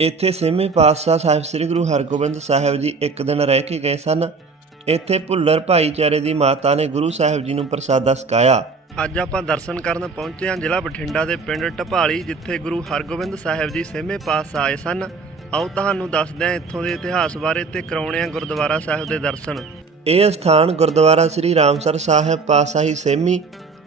ਇੱਥੇ ਛੇਵੇਂ ਪਾਤਸ਼ਾਹ ਸਾਹਿਬ, ਸ੍ਰੀ ਗੁਰੂ ਹਰਗੋਬਿੰਦ ਸਾਹਿਬ ਜੀ ਇੱਕ ਦਿਨ ਰਹਿ ਕੇ ਗਏ ਸਨ। ਇੱਥੇ ਭੁੱਲਰ ਭਾਈਚਾਰੇ ਦੀ ਮਾਤਾ ਨੇ ਗੁਰੂ ਸਾਹਿਬ ਜੀ ਨੂੰ ਪ੍ਰਸਾਦਾ ਛਕਾਇਆ ਅੱਜ ਆਪਾਂ ਦਰਸ਼ਨ ਕਰਨ ਪਹੁੰਚੇ ਹਾਂ ਜ਼ਿਲ੍ਹਾ ਬਠਿੰਡਾ ਦੇ ਪਿੰਡ ਢਪਾਲੀ, ਜਿੱਥੇ ਗੁਰੂ ਹਰਗੋਬਿੰਦ ਸਾਹਿਬ ਜੀ ਛੇਵੇਂ ਪਾਤਸ਼ਾਹ ਆਏ ਸਨ। ਆਓ ਤੁਹਾਨੂੰ ਦੱਸਦੇ ਹਾਂ ਇੱਥੋਂ ਦੇ ਇਤਿਹਾਸ ਬਾਰੇ ਤੇ ਕਰਾਉਣੇ ਆ ਗੁਰਦੁਆਰਾ ਸਾਹਿਬ ਦੇ ਦਰਸ਼ਨ। ਇਹ ਸਥਾਨ ਗੁਰਦੁਆਰਾ ਸ੍ਰੀ ਰਾਮਸਰ ਸਾਹਿਬ ਪਾਤਸ਼ਾਹੀ ਸੇਮੀ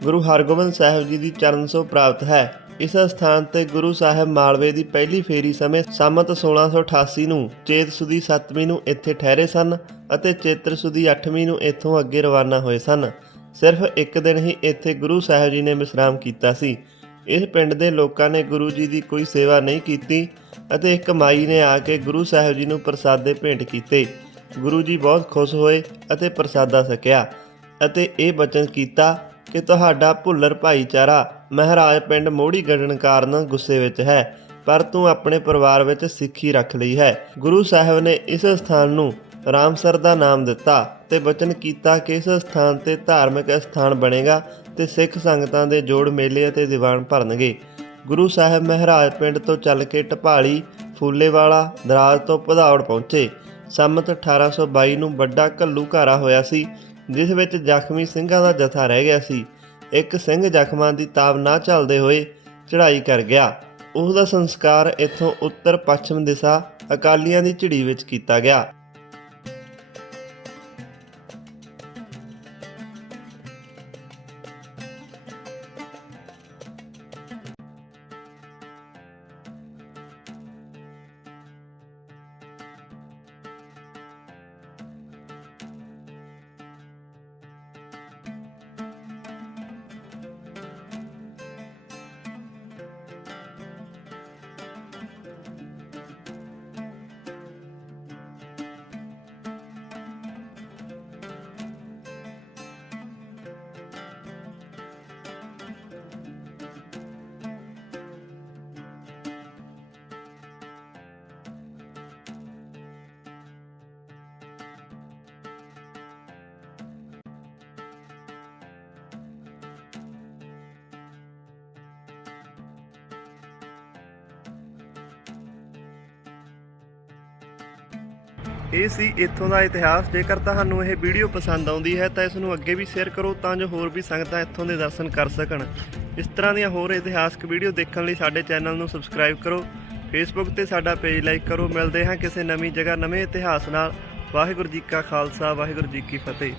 ਗੁਰੂ ਹਰਗੋਬਿੰਦ ਸਾਹਿਬ ਜੀ ਦੀ ਚਰਨ ਸੋ ਪ੍ਰਾਪਤ ਹੈ। ਇਸ ਸਥਾਨ ਤੇ ਗੁਰੂ ਸਾਹਿਬ ਮਾਲਵੇ ਦੀ ਪਹਿਲੀ ਫੇਰੀ ਸਮੇਂ ਸੰਮਤ 1688 ਨੂੰ ਚੇਤ ਸੁਦੀ 7ਵੀਂ ਨੂੰ ਇੱਥੇ ਠਹਿਰੇ ਸਨ ਅਤੇ ਚੇਤਰ ਸੁਦੀ 8ਵੀਂ ਨੂੰ ਇੱਥੋਂ ਅੱਗੇ ਰਵਾਨਾ ਹੋਏ ਸਨ। ਸਿਰਫ ਇੱਕ ਦਿਨ ਹੀ ਇੱਥੇ ਗੁਰੂ ਸਾਹਿਬ ਜੀ ਨੇ ਵਿਸਰਾਮ ਕੀਤਾ ਸੀ। ਇਸ ਪਿੰਡ ਦੇ ਲੋਕਾਂ ਨੇ ਗੁਰੂ ਜੀ ਦੀ ਕੋਈ ਸੇਵਾ ਨਹੀਂ ਕੀਤੀ ਅਤੇ ਇੱਕ ਮਾਈ ਨੇ ਆ ਕੇ ਗੁਰੂ ਸਾਹਿਬ ਜੀ ਨੂੰ ਪ੍ਰਸਾਦੇ ਭੇਂਟ ਕੀਤੇ। ਗੁਰੂ ਜੀ ਬਹੁਤ ਖੁਸ਼ ਹੋਏ ਅਤੇ ਪ੍ਰਸਾਦਾ ਸਕਿਆ ਅਤੇ ਇਹ ਬਚਨ ਕੀਤਾ ਕਿ ਤੁਹਾਡਾ ਭੁੱਲਰ ਭਾਈਚਾਰਾ ਮਹਾਰਾਜ ਪਿੰਡ ਮੋੜੀ ਗੱਡਣ ਕਾਰਨ ਗੁੱਸੇ ਵਿੱਚ ਹੈ, ਪਰ ਤੂੰ ਆਪਣੇ ਪਰਿਵਾਰ ਵਿੱਚ ਸਿੱਖੀ ਰੱਖ ਲਈ ਹੈ। ਗੁਰੂ ਸਾਹਿਬ ਨੇ ਇਸ ਸਥਾਨ ਨੂੰ ਰਾਮਸਰ ਦਾ ਨਾਮ ਦਿੱਤਾ ਤੇ ਬਚਨ ਕੀਤਾ ਕਿ ਇਸ ਸਥਾਨ ਤੇ ਧਾਰਮਿਕ ਸਥਾਨ ਬਣੇਗਾ ਤੇ ਸਿੱਖ ਸੰਗਤਾਂ ਦੇ ਜੋੜ ਮੇਲੇ ਅਤੇ ਦੀਵਾਨ ਭਰਨਗੇ। ਗੁਰੂ ਸਾਹਿਬ ਮਹਾਰਾਜ ਪਿੰਡ ਤੋਂ ਚੱਲ ਕੇ ਢਪਾਲੀ, ਫੂਲੇਵਾਲਾ, ਦਰਾਜ ਤੋਂ ਭਦੌੜ ਪਹੁੰਚੇ। ਸੰਮਤ 1822 ਨੂੰ ਵੱਡਾ ਘੱਲੂ ਘਾਰਾ ਹੋਇਆ ਸੀ ਜਿਸ ਵਿੱਚ ਜ਼ਖਮੀ ਸਿੰਘਾਂ ਦਾ ਜਥਾ ਰਹਿ ਗਿਆ ਸੀ, ਇੱਕ ਸਿੰਘ ਜ਼ਖਮਾਂ ਦੀ ਤਾਬ ਨਾ ਝੱਲਦੇ ਹੋਏ ਚੜ੍ਹਾਈ ਕਰ ਗਿਆ। ਉਸ ਦਾ ਸੰਸਕਾਰ ਇੱਥੋਂ ਉੱਤਰ ਪੱਛਮ ਦਿਸ਼ਾ ਅਕਾਲੀਆਂ ਦੀ ਝਿੜੀ ਵਿੱਚ ਕੀਤਾ ਗਿਆ। ਇਹ ਸੀ ਇੱਥੋਂ ਦਾ ਇਤਿਹਾਸ। ਜੇਕਰ ਤੁਹਾਨੂੰ ਇਹ ਵੀਡੀਓ ਪਸੰਦ ਆਉਂਦੀ ਹੈ ਤਾਂ ਇਸ ਨੂੰ ਅੱਗੇ ਵੀ ਸ਼ੇਅਰ ਕਰੋ ਤਾਂ ਜੋ ਹੋਰ ਵੀ ਸੰਗਤਾਂ ਇੱਥੋਂ ਦੇ ਦਰਸ਼ਨ ਕਰ ਸਕਣ। ਇਸ ਤਰ੍ਹਾਂ ਦੀਆਂ ਹੋਰ ਇਤਿਹਾਸਕ ਵੀਡੀਓ ਦੇਖਣ ਲਈ ਸਾਡੇ ਚੈਨਲ ਨੂੰ ਸਬਸਕ੍ਰਾਈਬ ਕਰੋ। ਫੇਸਬੁੱਕ ਤੇ ਸਾਡਾ ਪੇਜ ਲਾਈਕ ਕਰੋ। ਮਿਲਦੇ ਹਾਂ ਕਿਸੇ ਨਵੀਂ ਜਗ੍ਹਾ ਨਵੇਂ ਇਤਿਹਾਸ ਨਾਲ। ਵਾਹਿਗੁਰੂ ਜੀ ਕਾ ਖਾਲਸਾ, ਵਾਹਿਗੁਰੂ ਜੀ ਕੀ ਫਤਿਹ।